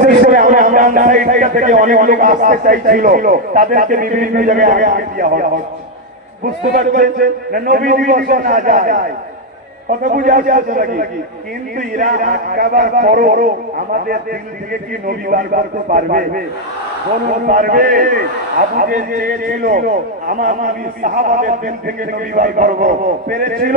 বিশেষ করে আমার ডান সাইডটা থেকে অনেক লোক আসতে চাইছিল। তাদেরকে বিভিন্ন জায়গায় আগে দেওয়া হচ্ছে বুঝতে পারছেন? না নবী দিবস না যায়। কথা বুঝে আসছে নাকি? কিন্তু এরা আটকাবার পরও আমাদের দিল থেকে কি নবী বার করতে পারবে? বলুন পারবে? আবু যে চেয়েছিল, আমার নবী সাহাবাদের দিল থেকে নবী বার করব। পেরেছিল?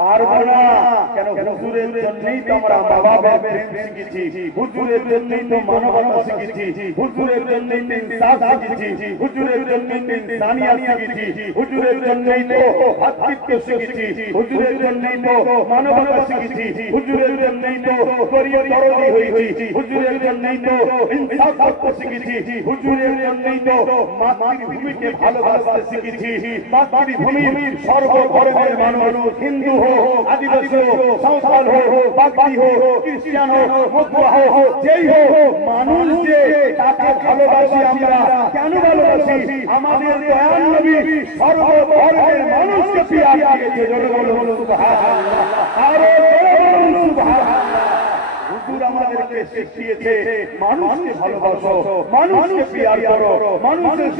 পারব না। কেন হুজুরের জন্যই তো আমরা মা বাবার প্রেম শিখেছি। হুজুরের জন্যই তো মানবতা শিখেছি। হুজুরের জন্যই তো ইনসাফ শিখেছি। হুজুরের জন্যই তো ইনসানিয়াত শিখেছি। হুজুরের জন্যই তো ভাতৃত্ব শিখেছি। হুজুরের জন্যই মানুষ হিন্দু হোক করো মানুষের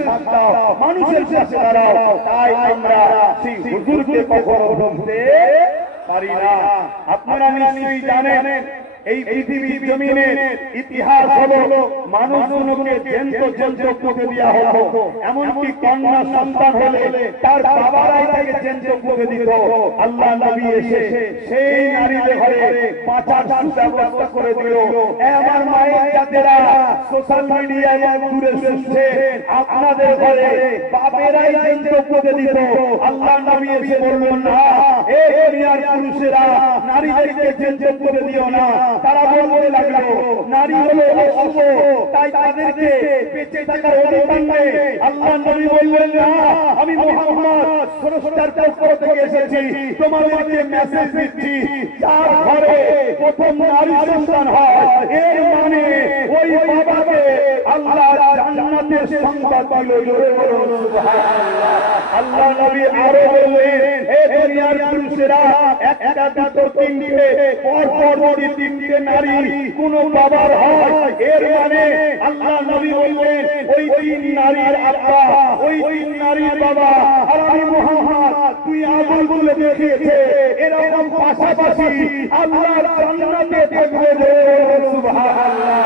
মানুষের সাথে তাই আমরা কখনো ভুলতে পারি না। আপনারা নিশ্চয়ই জানেন এই পৃথিবীর জমিনে ইতিহাস হলো মানুষগুলোকে পুঁতে দেওয়া এমনকি কন্যা সন্তান হলে তার বাবারাই তাকে পুঁতে দিত। আল্লাহ নবী এসে সেই ঘরে বাঁচার সুব্যবস্থা করে দিল। আমার মায়ের জাতেরা সোশ্যাল মিডিয়ায় দূরে শুনছে। আপনাদের ঘরে পুঁতে দিত। আল্লাহ নবী এসে বলল না আমি এসেছি তোমাদেরকে মেসেজ দিচ্ছি। যার ঘরে প্রথম নারী সন্তান হয় এর মানে ওই বাবাকে আল্লাহ জান্নাতের সংবাদ দিল জোরে বলুন সুবহানাল্লাহ হয় মানে তুই আবুল বলে দেখিয়েছে এরকম পাশাপাশি আল্লাহ জান্নাতে থাকবে সুবহানাল্লাহ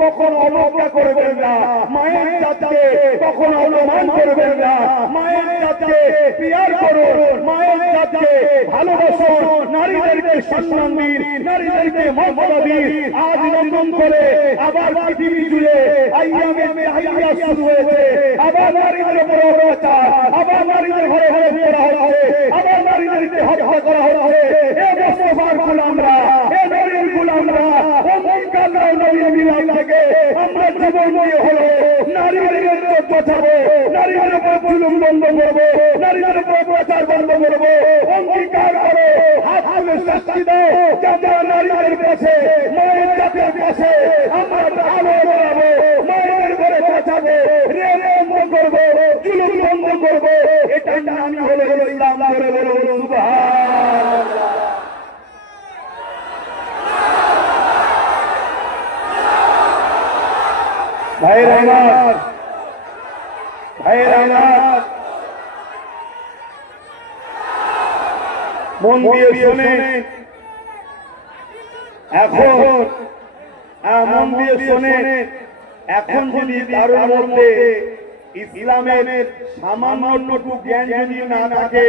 কখনো অবজ্ঞা করবেন না? মায়ের চাচাকে কখনো অপমান করবেন না? মায়ের চাচাকে পিয়ার করুন। মায়ের চাচাকে ভালোবাসুন। নারীদেরকে সম্মান দিন। নারীদেরকে মর্যাদা দিন। আজ নন্দন করে আবার পৃথিবী জুড়ে আইয়ামে আইয়া শুরু হয়েছে আবার নারীদের উপর অত্যাচার আবার নারীদের ঘরে ঘরে করা হচ্ছে আবার নারীদেরকে হত্যা করা হচ্ছে এ মুস্তফার গোলামরা এ নবীর গোলামরা ও মুনকাররাও নবীর মিলাদ থেকে দিয়ে হলো নারীদের বাঁচাবো নারীদের উপর জুলুম বন্ধ করব নারীদের উপর অত্যাচার বন্ধ করব অঙ্গীকার করো হাত তুলে শাস্তি দাও যে আমরা নারীদের কাছে মায়ের জাতের কাছে আমরা ভালো বাড়াবো মায়ের ঘরে বাঁচাবো রেল বন্ধ করব জুলুম বন্ধ করব হলো ইসলাম করে বলো সুবহানাল্লাহ ভাইয়ের আমার ভাইয়ের আমার মন দিয়ে শোনেন এখন মন দিয়ে শোনেন এখন যদি কারোর মধ্যে ইসলামের সামান্যটুকু জ্ঞান যদি না থাকে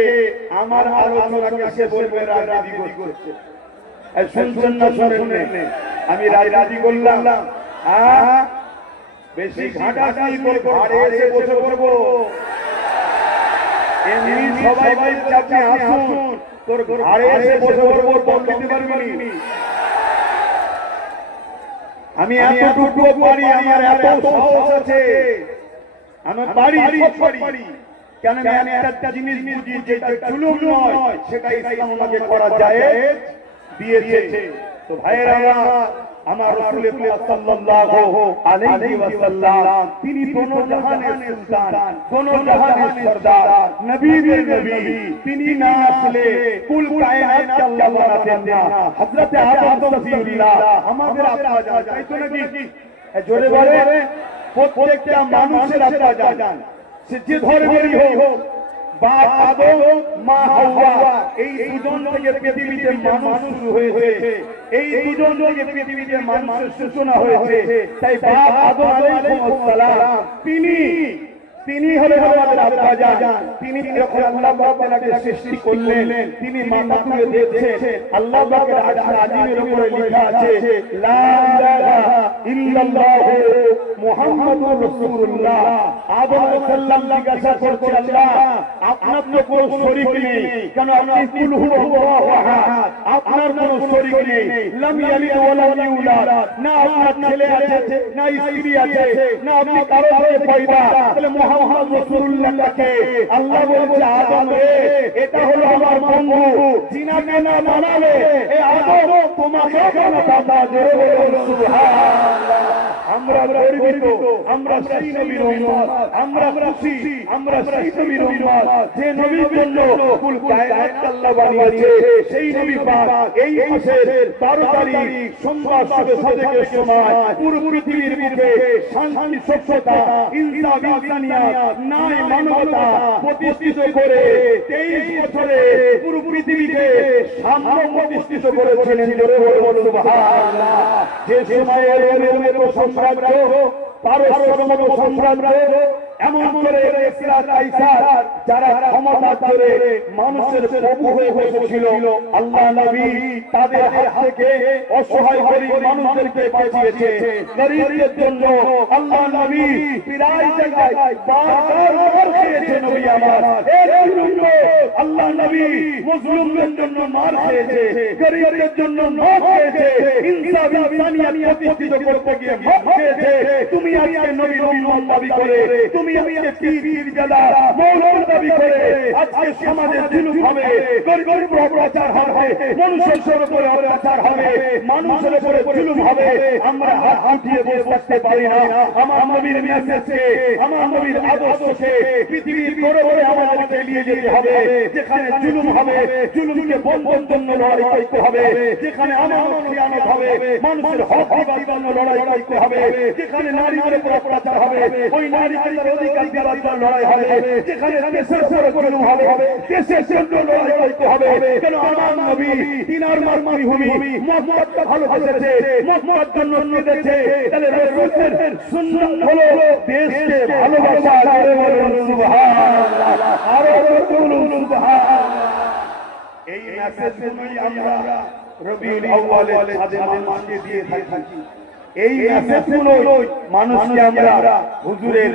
আমার আলোচনাকে সে বলবে রাজনীতি করছে। শুনছেন না শোনেন আমি রাজনীতি করলাম। বেশি ঘাটাঘাটি করে ঘাড়ে এসে বসে পড়ব। এমনি সবাই আপনি আসুন। এসে বসে দিতে পারবি আমি এতটুকু পারি আমার এত সাহস আছে। আমি পারি। পারি। কেন আমি একটা জিনিস বুঝি যেটা জুলুম নয় সেটা ইসলাম আমাকে করা যায়। দিয়েছে। তো ভাইয়েরা আমার রাসূল পাক সাল্লাল্লাহু আলাইহি ওয়াসাল্লাম, তিনি দোনো জাহানের সুলতান দোনো জাহানের সরদার নবীদের নবী, তিনি না আসলে কুল কায়নাত আল্লাহ বানাতেন না। হযরত আদম সফিউল্লাহ আমাদের আব্বা জান, তাই তো নাকি? জোরে বলে প্রত্যেকটা মানুষের আব্বা জান, সে যে ধর্মেরই হোক, বাপ আদম, মা হাওয়া, এই দুজন থেকে পৃথিবীতে মানুষ হয়েছে। এই দুজন থেকে পৃথিবীতে মানুষের সূচনা হয়েছে। তাই বাপ আদম আলাইহিস সালাম তিনি তিনি হলেন আমাদের আব্বা জান। তিনি যখন আল্লাহ পাক তেনাকে সৃষ্টি করলেন তিনি মাথা তুলে দেখছেন। আল্লাহ পাকের আরশ আজিমের উপরে লেখা আছে লা ইলাহা ইল্লাল্লাহ মুহাম্মাদুর রাসূলুল্লাহ। আদম সালাম জিজ্ঞাসা করছে, আল্লাহ, আপনার কোনো আপনি কুল হুয়াল্লাহু আহাদ? আপনার কোনো শরীক নেই। লাম ইয়ালিদ ওয়া লাম না আপনার ছেলে আছে, না স্ত্রী না আপনি কারও হয়ে পয়দা। তাহলে মুহাম্মদ আল্লাহ বলছে, আদম রে, এটা হলো আমার বন্ধু। জিনাকে না মানালে আদম, তোমাকে কেন আমরা গর্বিত আমরা সেই নবীর উম্মত আমরা খুশি আমরা সেই নবীর উম্মত যে নবীর জন্য কুল কায়নাত আল্লাহ বানিয়েছে সেই নবী পাক এই মাসের 12 তারিখ সোমবার শুভ সাদেকের সময় পুরো পৃথিবীর বুকে শান্তি সভ্যতা ইনসাফ ইনসানিয়াত ন্যায় মানবতা প্রতিষ্ঠিত করে 23 বছরে পুরো পৃথিবীতে সাম্য প্রতিষ্ঠিত করেছিলেন বলুন সুবহানাল্লাহ। যে সময়ে রোমের সম্রাজ্য পারস্যের মতো সম্রাজ্য এমন করে যারা ক্ষমতা ধরে মানুষের প্রভু হয়ে বসেছিল, আল্লাহ নবী তাদের হাত থেকে অসহায় গরিব মানুষদেরকে বাঁচিয়েছে গরিবদের জন্য আল্লাহ নবী প্রায় জায়গায় বারবার খেয়েছে নবী আমার। আল্লাহ নবী মুসলিমদের জন্য মার খেয়েছে, গরিবদের জন্য খেয়েছে, ইনসাফ করতে গিয়ে নবী নবী করে, তুমি আজকে পীর জাদা মৌলবী দাবি করে আজকে সমাজে জুলুম হবে গরিবের উপর অত্যাচার হবে মানুষের উপরে অত্যাচার হবে, মানুষের উপরে জুলুম হবে, আমরা হাত উঠিয়ে বসে থাকতে পারি না। আমার নবীর মেসেজকে, আমার নবীর আদর্শকে পৃথিবীর করে করে আমাদেরকে এগিয়ে যেতে হবে। যেখানে জুলুম হবে, জুলুমকে বন্ধের জন্য লড়াই করতে হবে। যেখানে আমার খিয়ানত হবে, মানুষের হক জন্য লড়াই করতে হবে। যেখানে নারীদের উপর অত্যাচার হবে, ওই নারীদের অধিকার দেওয়ার জন্য লড়াই হবে যেখানে দেশের উপরে হবে দেশের জন্য লড়াই করতে হবে। কেন আমার নবী তিনার মারমারি ভূমি মোহাম্মদকে ভালোবেসেছে মোহাম্মদ জন্য কেঁদেছে তাহলে রাসূলের সুন্নাত হলো দেশকে ভালোবাসা করে বলুন সুবহানাল্লাহ। আরও বলুন সুবহানাল্লাহ। এই মেসেজগুলোই আমরা রবিউল আউয়ালের ছাদে মানুষকে দিয়ে থাকি। এই মেসেজগুলো মানুষকে আমরা হুজুরের